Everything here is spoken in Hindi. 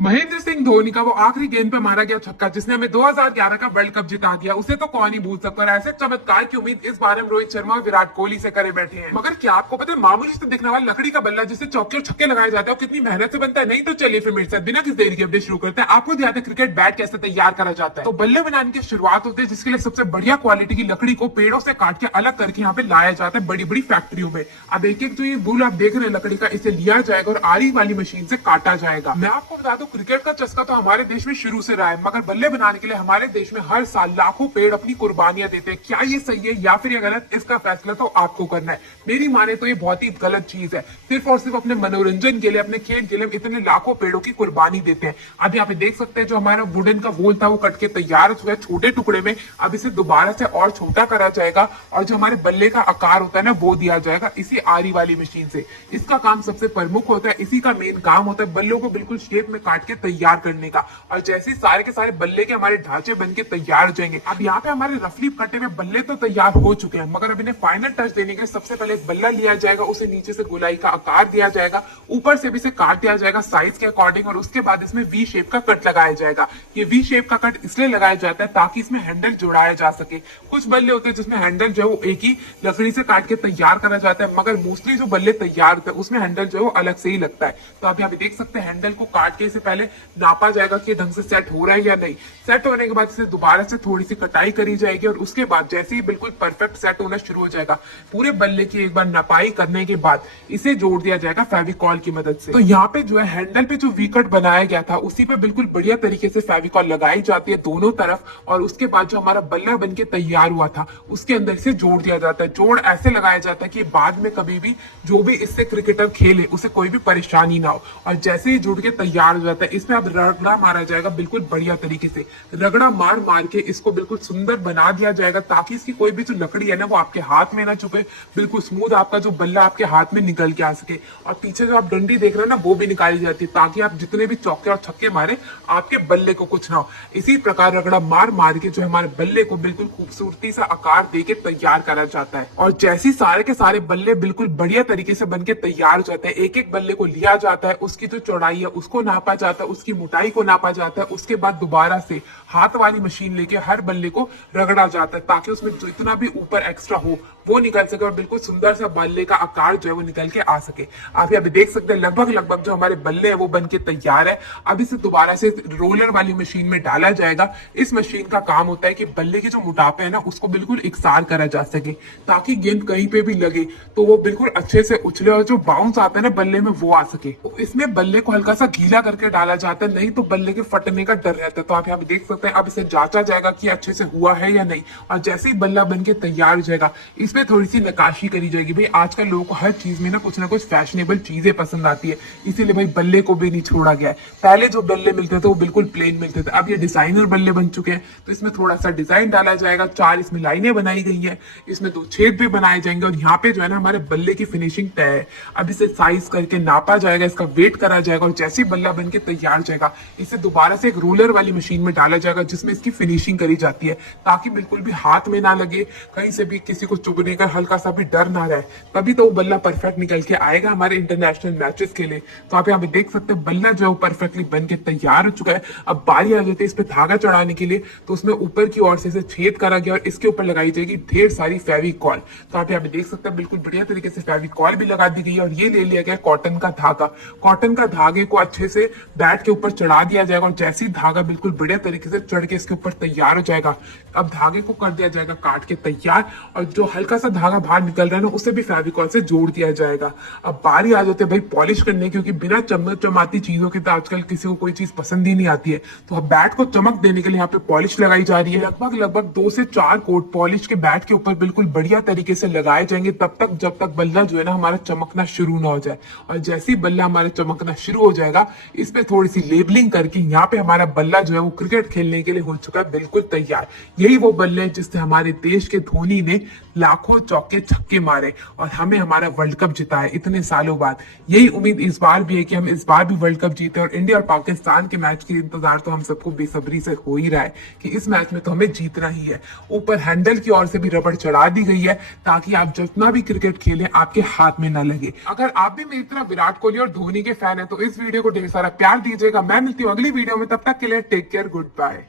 महेंद्र सिंह धोनी का वो आखिरी गेंद पे मारा गया छक्का जिसने हमें 2011 का वर्ल्ड कप जिता दिया, उसे तो कौन ही भूल सकता है। ऐसे चमत्कार की उम्मीद इस बार हम रोहित शर्मा और विराट कोहली से करे बैठे हैं। मगर क्या आपको पता है मामूली से दिखने वाला लकड़ी का बल्ला जिससे चौके और छक्के लगाए जाते हैं और कितनी मेहनत से बनता है? नहीं तो चलिए फिर मेरे साथ बिना किसी देरी के अपडेट शुरू करते हैं। आपको ध्यान है क्रिकेट बैट कैसे तैयार करा जाता है? तो बल्ले बनाने की शुरुआत होती है जिसके लिए सबसे बढ़िया क्वालिटी की लकड़ी को पेड़ों से काट के अलग करके यहाँ पे लाया जाता है बड़ी बड़ी फैक्ट्रियों में। अब एक एक जो ये बुल आप देख रहे हैं लकड़ी का, इसे लिया जाएगा और आरी वाली मशीन से काटा जाएगा। मैं आपको बता दूं क्रिकेट का चस्का तो हमारे देश में शुरू से रहा है, मगर बल्ले बनाने के लिए हमारे देश में हर साल लाखों पेड़ अपनी कुर्बानियां देते हैं। क्या ये सही है या फिर ये गलत, इसका फैसला तो आपको करना है। मेरी माने तो ये बहुत ही गलत चीज है। सिर्फ और सिर्फ अपने मनोरंजन के लिए, अपने खेल के लिए इतने लाखों पेड़ों की कुर्बानी देते हैं। अब यहाँ पे देख सकते हैं जो हमारा वुडन का वोल था वो कट के तैयार हो गया छोटे टुकड़े में। अब इसे दोबारा से और छोटा करा जाएगा और जो हमारे बल्ले का आकार होता है ना वो दिया जाएगा इसी आरी वाली मशीन से। इसका काम सबसे प्रमुख होता है, इसी का मेन काम होता है बल्लों को बिल्कुल शेप में काट के तैयार करने का। और जैसे सारे के सारे बल्ले के हमारे ढांचे बन के तैयार हो जाएंगे। अब यहाँ पे हमारे रफली कटे हुए बल्ले तो तैयार हो चुके हैं, मगर अब इन्हें फाइनल टच देने के लिए सबसे पहले एक बल्ला लिया जाएगा, उसे नीचे से गोलाई का आकार दिया जाएगा, ऊपर से भी इसे काट दिया जाएगा साइज के अकॉर्डिंग और उसके बाद इसमें वी शेप का कट लगाया जाएगा। ये वी शेप का कट इसलिए लगाया जाता है ताकि इसमें हैंडल जुड़ाया जा सके। कुछ बल्ले होते हैं जिसमें हैंडल जो है वो एक ही लकड़ी से काट के तैयार करा जाता है, मगर मोस्टली जो बल्ले तैयार होते हैं उसमें हैंडल जो है वो अलग से ही लगता है। तो आप यहाँ पे देख सकते हैं हैंडल को काट के इसे पहले नापा जाएगा कि ढंग से सेट हो रहा है या नहीं। सेट होने के बाद इसे दोबारा से थोड़ी सी कटाई करी जाएगी और उसके बाद जैसे ही बिल्कुल परफेक्ट सेट होना शुरू हो जाएगा, पूरे बल्ले की एक बार नपाई करने के बाद इसे जोड़ दिया जाएगा फेविकॉल की मदद से। तो यहाँ पे जो है हैंडल पे जो वी कट बनाया गया था उसी पे बिल्कुल बढ़िया तरीके से फेविकॉल लगाई जाती है दोनों तरफ और उसके बाद जो हमारा बल्ला बन के तैयार हुआ था उसके अंदर इसे जोड़ दिया जाता है। जोड़ ऐसे लगाया जाता है कि बाद में कभी भी जो भी इससे क्रिकेटर खेले उसे कोई भी परेशानी ना हो। और जैसे ही जुड़ के तैयार हो जाता है इसमें अब रगड़ा मारा जाएगा बिल्कुल बढ़िया तरीके से। रगड़ा मार मार के इसको बिल्कुल सुंदर बना दिया जाएगा ताकि इसकी कोई भी जो लकड़ी है ना वो आपके हाथ में ना चुभे, बिल्कुल स्मूथ आपका जो बल्ला आपके हाथ में निकल के आ सके। और पीछे जो आप डंडी देख रहे हैं ना वो भी निकाली जाती है ताकि आप जितने भी चौके और छक्के मारे आपके बल्ले को कुछ ना हो। इसी प्रकार रगड़ा मार मार के जो हमारे बल्ले को बिल्कुल खूबसूरती सा आकार दे के तैयार करा जाता है। और जैसे सारे के सारे बल्ले बिल्कुल बढ़िया तरीके से बनके तैयार हो जाते हैं, एक एक बल्ले को लिया जाता है, उसकी जो चौड़ाई है उसको नापा जाता है, उसकी मोटाई को नापा जाता है, उसके बाद दोबारा से हाथ वाली मशीन लेके हर बल्ले को रगड़ा जाता है ताकि उसमें जो इतना भी ऊपर एक्स्ट्रा हो वो निकल सके और बिल्कुल सुंदर सा बल्ले का आकार जो है वो निकल के आ सके। आप यहाँ पे देख सकते हैं लगभग लगभग जो हमारे बल्ले है वो बन के तैयार है। अब इसे दोबारा से रोलर वाली मशीन में डाला जाएगा। इस मशीन का काम होता है कि बल्ले के जो मोटापे है ना उसको बिल्कुल इकसार करा जा सके ताकि गेंद कहीं पे भी लगे तो वो बिल्कुल अच्छे से उछले और जो बाउंस आता है ना बल्ले में वो आ सके। तो इसमें बल्ले को हल्का सा गीला करके डाला जाता है, नहीं तो बल्ले के फटने का डर रहता है। तो आप यहाँ पे देख सकते हैं अब इसे जांचा जाएगा कि अच्छे से हुआ है या नहीं। और जैसे ही बल्ला बन के तैयार हो जाएगा इसमें थोड़ी सी नकाशी करी जाएगी। भाई आजकल लोगों को हर चीज में ना कुछ फैशनेबल चीजें पसंद आती है, इसीलिए भाई बल्ले को भी नहीं छोड़ा गया है। पहले जो बल्ले मिलते थे वो बिल्कुल प्लेन मिलते थे, अब ये डिजाइनर बल्ले बन चुके हैं तो इसमें थोड़ा सा डिजाइन डाला जाएगा। 4 इसमें लाइनें बनाई गई है, इसमें 2 छेद भी बनाए जाएंगे और यहाँ पे जो है ना हमारे बल्ले की फिनिशिंग तय है। अब इसे साइज करके नापा जाएगा, इसका वेट करा जाएगा और जैसे ही बल्ला बन के तैयार जाएगा इसे दोबारा से एक रोलर वाली मशीन में डाला जाएगा जिसमें इसकी फिनिशिंग करी जाती है ताकि बिल्कुल भी हाथ में ना लगे, कहीं से भी किसी को चुभने का हल्का सा भी डर ना रहे, तभी तो वो बल्ला परफेक्ट निकल के आएगा हमारे इंटरनेशनल मैचेस के लिए। तो आप यहाँ पे देख सकते हैं बल्ला जो है परफेक्टली बन के तैयार हो चुका है। अब बारी आ जाती है इस पे धागा चढ़ाने के लिए, तो उसमें ऊपर की ओर से इसे छेद करा गया और इसके ऊपर लगाई जाएगी ढेर सारी फेविकॉल। तो आप यहाँ पे देख सकते हैं बिल्कुल बढ़िया तरीके से फेविकॉल भी लगा दी गई है और ये ले लिया गया कॉटन का धागा। कॉटन का धागे को अच्छे से बैट के ऊपर चढ़ा दिया जाएगा और जैसे ही धागा बिल्कुल बढ़िया तरीके से चढ़ के इसके ऊपर तैयार हो जाएगा, अब धागे को कर दिया जाएगा काट के तैयार और जो हल्का सा धागा बाहर निकल रहा है ना उसे भी फेविकॉल से जोड़ दिया जाएगा। अब बारी आ जाती है भाई पॉलिश करने, क्योंकि बिना चमक चमाती चीजों की तो आजकल किसी को कोई चीज पसंद ही नहीं आती है। तो अब बैट को चमक देने के लिए यहाँ पे पॉलिश लगाई जा रही है। लगभग 2 से 4 कोट पॉलिश के बैट के ऊपर बिल्कुल बढ़िया तरीके से लगाए जाएंगे तब तक जब तक बल्ला जो है ना हमारा चमकना शुरू ना हो जाए। और जैसे ही बल्ला हमारा चमकना शुरू हो जाएगा इस पे थोड़ी सी लेबलिंग करके यहाँ पे हमारा बल्ला जो है वो क्रिकेट खेलने के लिए हो चुका है बिल्कुल तैयार। यही वो बल्ले हैं जिससे हमारे देश के धोनी ने लाखों चौके छक्के मारे और हमें हमारा वर्ल्ड कप जिताया इतने सालों बाद। यही उम्मीद इस बार भी है कि हम इस बार भी वर्ल्ड कप जीते और इंडिया और पाकिस्तान के मैच के इंतजार तो हम सबको बेसब्री से हो ही रहा है कि इस मैच में तो हमें जीतना ही है। ऊपर हैंडल की ओर से भी रबड़ चढ़ा दी गई है ताकि आप जितना भी क्रिकेट खेलें आपके हाथ में ना लगे। अगर आप भी मेरी तरह विराट कोहली और धोनी के फैन है तो इस वीडियो को ढेर सारा प्यार प्यार दीजिएगा। मैं मिलती हूँ अगली वीडियो में, तब तक के लिए टेक केयर, गुड बाय।